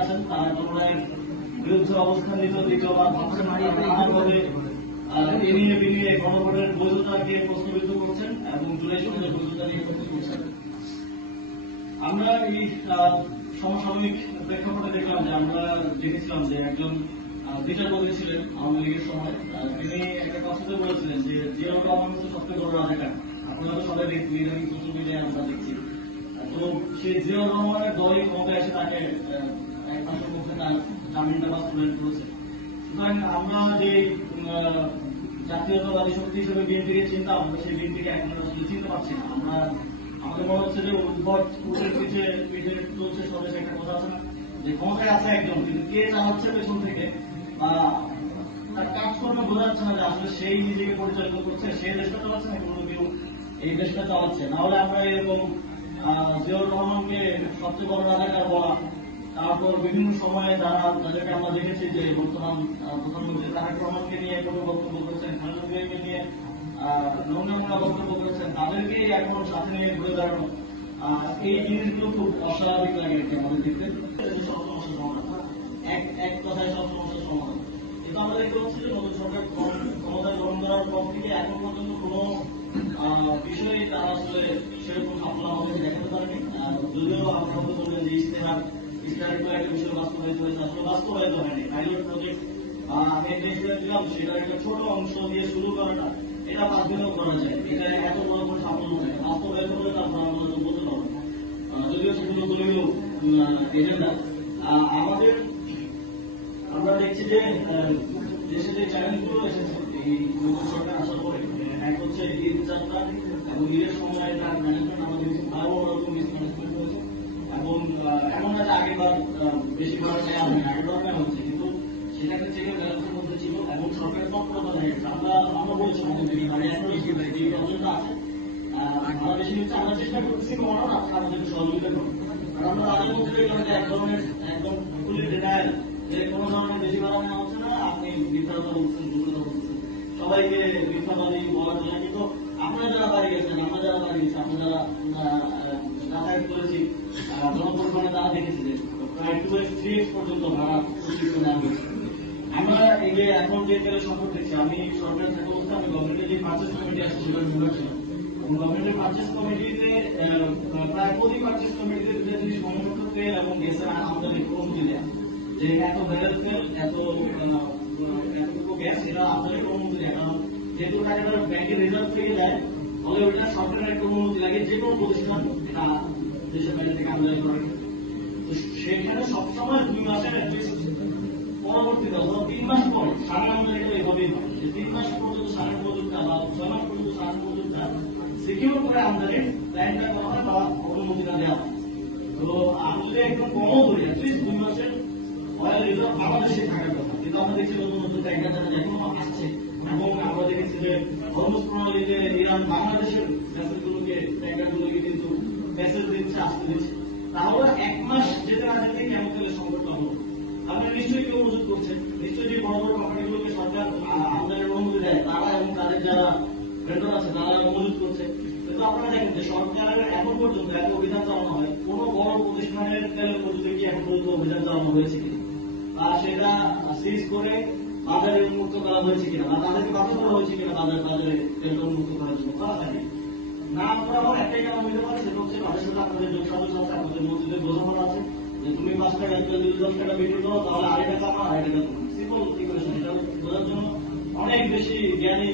আছেন তারা পুনরায় বিরুদ্ধে অবস্থান নিত দ্বিতীয়বার এনিয়ে বিনিয়ে গণভোটের বৈধতাকে প্রশ্নবিদ্ধ করছেন এবং জুলাই সনদের বৈধতা নিয়ে প্রশ্ন করছেন। আমরা এই সমসাময়িক প্রেক্ষাপটে দেখলাম যে আমরা দেখেছিলাম যে একজন বিচারপতি ছিলেন আওয়ামী লীগের সময়, তিনি একটা কথাতে বলেছিলেন যে জিয়াউর রহমান হচ্ছে সবচেয়ে বড় রাজাকার। আপনারা তো সবাই দেখবেন, ইদানিং সোশ্যাল মিডিয়ায় আমরা দেখছি। তো সেই জিয়াউর রহমানের দলই ক্ষমতায় এসে তাকে এক মাসের মধ্যে তার জামিনটা বাস্তবায়ন করেছে। সুতরাং আমরা যে জাতীয়তাবাদী শক্তি হিসেবে বিএনপিকে চিন্তাম, আমরা সেই বিএনপিকে এখন আসলে চিনতে পারছি না। আমরা আমাদের মনে হচ্ছে যে উদ্ভট উঠে পিঠে চলছে স্বদেশে একটা কথা আছে না, যে ক্ষমতায় আছে একজন কিন্তু কে চালাচ্ছে পেছন থেকে তার কাজকর্ম বোঝা যাচ্ছে না যে আসলে সেই নিজেকে পরিচালিত করছে, সে দেশটা চালাচ্ছে না কোনো কেউ এই দেশটা চালাচ্ছে। না হলে আমরা এরকম জিয়াউর রহমানকে সবচেয়ে বড় রাজাকার বলা, তারপর বিভিন্ন সময়ে যাদেরকে আমরা দেখেছি যে বর্তমান প্রধানমন্ত্রী তারেক রহমানকে নিয়ে কোনো বক্তব্য করেছেন, খালেদা জিয়াকে নিয়ে নোংরা বক্তব্য করেছেন, তাদেরকেই এখন সাথে নিয়ে ঘুরে দাঁড়ানো, এই জিনিসগুলো খুব অস্বাভাবিক লাগে আর কি আমাদের দেখতে। সব সমস্যার সমাধান এক কথায় সব সমস্যার সমাধান, কিন্তু আমরা দেখতে পাচ্ছি যে নতুন সরকার ক্ষমতায় গ্রহণ করার পর থেকে এখন পর্যন্ত কোনো বিষয়ে তারা আসলে সেরকম সাফল্য আমাদের দেখাতে পারেনি। যদিও আপনারা বললেন যে ইস্টারের একটা বিষয় বাস্তবায়িত হয়েছে, আসলে বাস্তবায়িত হয়নি। পাইলট প্রজেক্ট আমি দিলাম, সেটার একটা ছোট অংশ দিয়ে শুরু করাটা এটা 5 দিনেও করা যায়, এটা এত বড় কোনো সাফল্য নয়। বাস্তবায়িত হলে তারপর আমরা বলতে পারবো, যদিও সেগুলো বলেও এজেন্ডা আমাদের। আমরা দেখছি যে দেশে যে চ্যালেঞ্জগুলো এসেছে এই নতুন সরকার আসার পরে, এক হচ্ছে ঈদ যাত্রা এবং ঈদের সময় তার ম্যানেজমেন্ট আমাদের আরো রকম মিসম্যানেজমেন্ট হয়েছে এবং এমন না যে আগেরবার বেশিরভাগ নেওয়া হয়নি, আগেরবার নেওয়া হচ্ছে, কিন্তু সেটা একটা চেক ব্যালেন্সের মধ্যে ছিল এবং সরকারের তৎপরতা নেই। আমরা বলছি আমাদের দিকে মানে এখন যে প্রবলেমটা আছে আমরা বেশি হচ্ছে, আমরা চেষ্টা করতেছি কমানো না, আমাদেরকে সহযোগিতা করুন। আর আমরা আগের মধ্যে দেখলাম যে এক ধরনের একদম ফুলি ডিনায়াল, যে কোনো ধরনের বেশি ভাড়া নেওয়া হচ্ছে না, আপনি মিথ্যাটা বলছেন, দুর্নীতি বলছেন, সবাইকে মিথ্যাবাদী বলার জন্য। কিন্তু আপনারা যারা বাড়ি গেছেন, আমরা যারা বাড়ি গেছি, আমরা যারা যাতায়াত করেছি জনপরিমাণে, তারা দেখেছি যে প্রায় 2x পর্যন্ত ভাড়া প্রতিষ্ঠা নেওয়া হয়েছে। আমরা এই যে এখন যে তেলের সংকট দেখছি, আমি সরকার থাকা অবস্থা আমি গভর্নমেন্টের যে পারচেস কমিটি আছে সেটার মেম্বার ছিলাম এবং গভর্নমেন্টের পারচেস কমিটিতে প্রায় প্রতি পারচেস কমিটিতে যে জিনিস মনোযোগ তেল এবং গ্যাসের আমাদের অনুমতি দেয় যে এত ব্যারেল তেল এতটুকু গ্যাস এটা আপনাদের অনুমতি দেয়, কারণ যেহেতু টাকাটা ব্যাংকের রিজার্ভ থেকে যায় ফলে ওইটা সরকারের একটা অনুমতি লাগে যে কোনো প্রতিষ্ঠান এটা দেশের বাইরে থেকে আমদানি করার। তো সেখানে সবসময় 2 মাসের পরবর্তীতে অথবা 3 মাস পর সারা আমাদের এটা এভাবেই হয় যে 3 মাস পর্যন্ত সারের মজুদটা বা 6 মাস পর্যন্ত সারের মজুদটা সিকিউর করে আমাদের প্ল্যানটা করা হয় বা অনুমতিটা দেওয়া হয়। তো আসলে একদম কমও ধরি অ্যাটলিস্ট 2 মাসের অয়েল রিজার্ভ বাংলাদেশে থাকার কথা, কিন্তু আমরা দেখছি নতুন নতুন ট্যাঙ্কার যারা এখনো আসছে এবং আমরা দেখেছি যে হরমুজ প্রণালীতে ইরান বাংলাদেশের ভেসেলগুলোকে ট্যাঙ্কারগুলোকে কিন্তু মেসেজ দিচ্ছে, আসতে দিচ্ছে। তাহলে 1 মাস যেতে না যেতে কেমন তেলের সংকটটা হলো? আপনি নিশ্চয়ই কেউ মজুত করছেন, নিশ্চয়ই যে বড় বড় কোম্পানিগুলোকে সরকার আমদানির অনুমতি দেয় তারা এবং তাদের যারা ভেন্ডর আছে তারা মজুত করছে। কিন্তু আপনারা দেখেন যে সরকারের এখন পর্যন্ত এত অভিযান চালানো হয়, কোন বড় প্রতিষ্ঠানের তেলের মজুদে কি এখন পর্যন্ত অভিযান চালানো হয়েছে কিনা, বা সেটা সিজ করে বাজারে উন্মুক্ত করা হয়েছে কিনা, বা তাদেরকে বাধ্য করা হয়েছে কিনা বাজারে তেলটা উন্মুক্ত করার জন্য করা থাকে না করা হওয়ার একটাই কারণ হতে পারে, সেটা হচ্ছে তাদের সাথে আপনাদের যোগ সাজস আছে, আপনাদের মসজিদের বোঝাপড়া আছে যে তুমি 5 টাকা যদি 10 টাকা বিক্রি করো তাহলে 2.5 টাকা আমার 2.5 টাকা তোমার সিম্পল ইকুয়েশন। এটা বোঝার জন্য অনেক বেশি জ্ঞানী